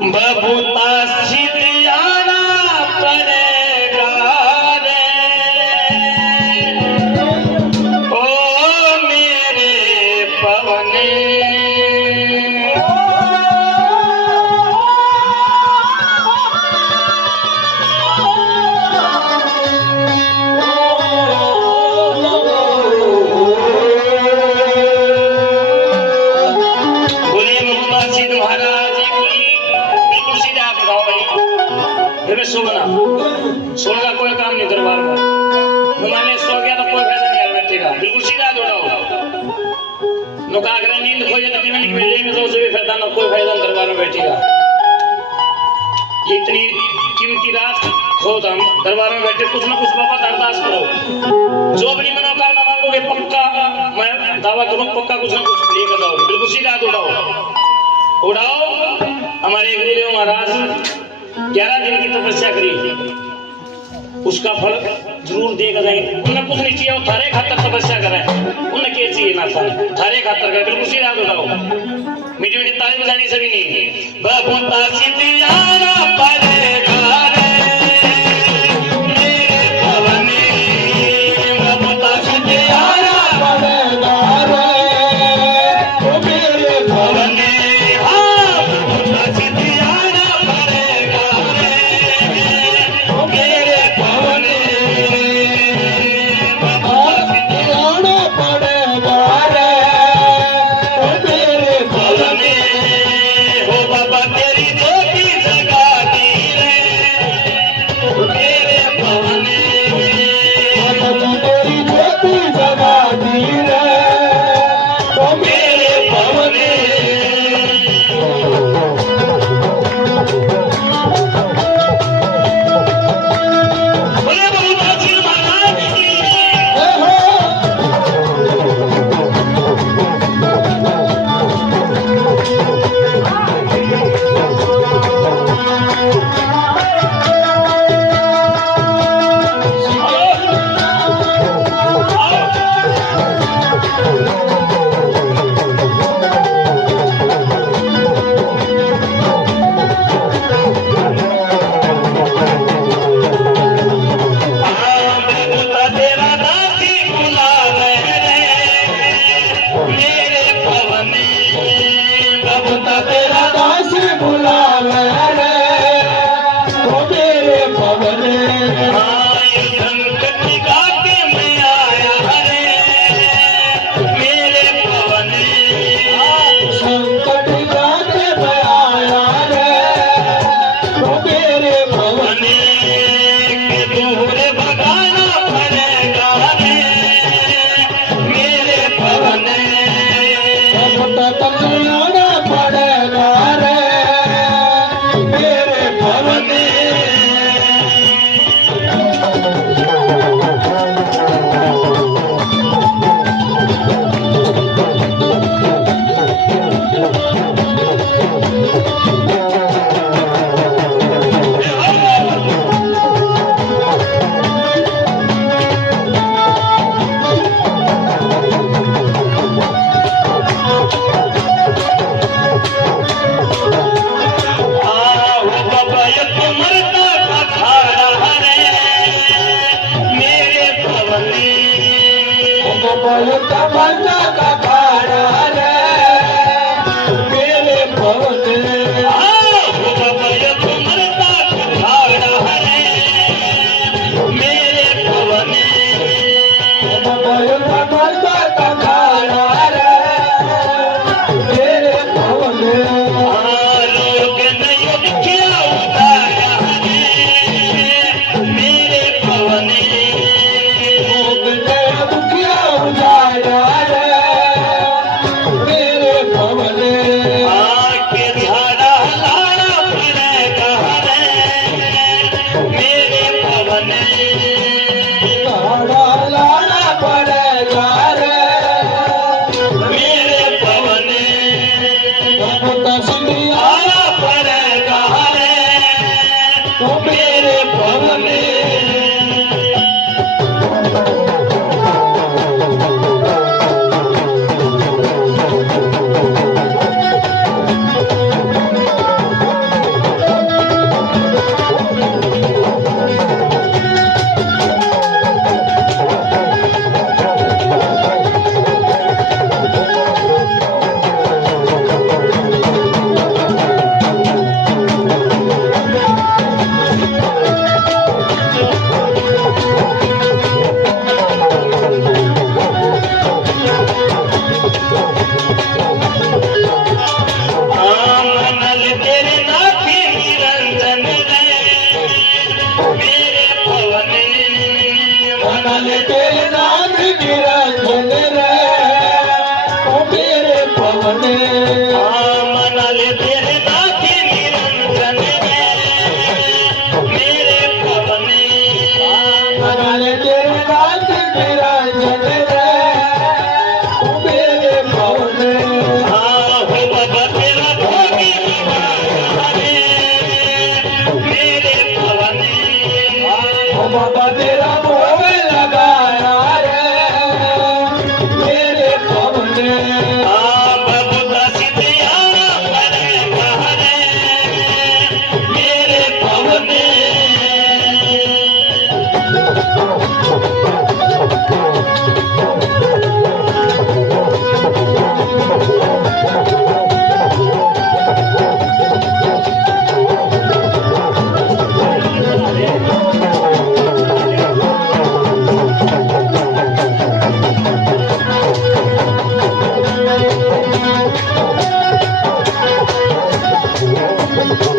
बबूता सिद्धियाना पड़ेगा रे ओ मेरे पवने सोने का कोई काम नहीं दरबार में मैंने सो गया तो कोई फायदा नहीं बैठेगा बिल्कुल सीधा दौड़ाओ नुका अगर नींद खो जाए तो तीन मिनट में लेंगे तो उसे भी फायदा ना कोई फायदा दरबार में बैठेगा इतनी कीमती रात खो हम दरबार में बैठे कुछ ना कुछ बाबा अरदास करो जो अपनी मनोकामना मांगोगे पक्का मैं दावा करूं पक्का कुछ ना कुछ लेकर जाओगे बिल्कुल सीधा दौड़ाओ उड़ाओ हमारे गुरुदेव महाराज 11 दिन की तपस्या करी उसका फल जरूर देगा जाएंगे उन्हें कुछ नहीं चाहिए थारे खातर तपस्या करें उन्हें क्या चाहिए ना था थारे खातर कर बिल्कुल सीधा उठाओ मीठी मीठी ताली बजानी सभी नहीं बबूता सिद्धियाना पड़ेगा रे मेरे पवने बबूता सिद्धियाना पड़ेगा रे ओ मेरे पवने हाँ बबूता सिद्धियाना पड़ेगा रे ओ मेरे पवने हो बाबा तेरी ज्योति जगा दी रे हाँ